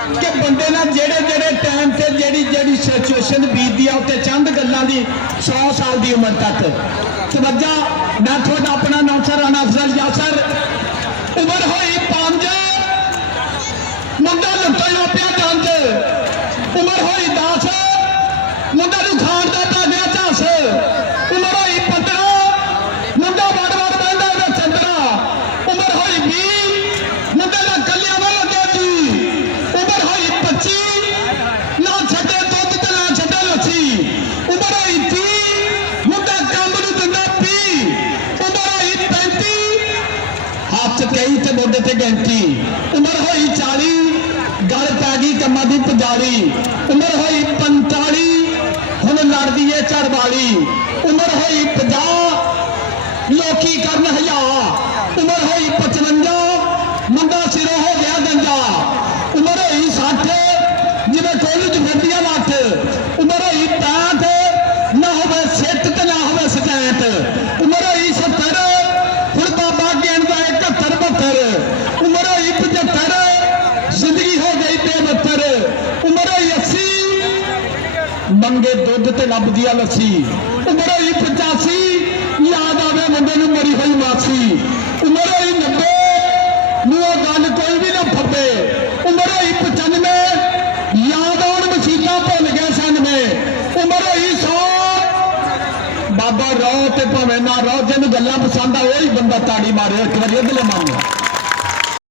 कि बंदे ना जेड़े जेड़े टाइम से जेड़ी जेड़ी सिचुएशन बीतती है उत्ते चंद गल्लां दी 100 साल की उम्र तक तवज्जो। मैं थोड़ा अपना नाम सर राणा अफजल यासर, उम्र हुई 5, मुंडा लुट्टन लग पिया जंज, उम्र हुई 10, मुंडा नूं खाण दा पै गया झस, उम्र हुई 15, मुंडा वड़ वड़ बहंदा उहदा चंदरा, उम्र हुई 20, मुंडे दा कलिया ना लगे जी, उम्र हुई 25, ना छड्डे दुध ते ना छड्डे लस्सी, उम्र हुई 30, मुंडा कंब नूं दिंदा पी, उम्र हुई 35, हाथ च कई ते मोढे ते गैंती, उम्र हुई 40, गल पै गई कम्मां दी पुजारी, उम्र हुई 45, हुण लड़दी है झड़वाली, उम्र हुई 50, लोकी करन हया, उम्र हुई 55, मुंडा सिरों हो गया गंजा, उम्र हुई 60, जिवें कॉलेज वड्डियां लट, उम्र हुई 65, ना होवे सिट ते ना होवे स्टैट, उम्र हुई 70, हुण बाबा गिणदा 71 72, उम्र हुई 75, जिंदगी हो गई बेबतर, उम्र हुई 80, मंगे दुध ते लभदी आ लस्सी, उम्र हुई 85, याद आवे मुंडे नूं मरी हुई मासी, उम्र हुई 90, नूं ओह गल कोई भी ना फब्बे, उम्र हुई 95, याद आउण मसीतां भुल गए सन में, उम्र हुई 100, बाबा रहो ते भावें ना रहो, जिन्हूं गल्लां पसंद आ वही बंदा ताड़ी मारे एक बार इधले मारो।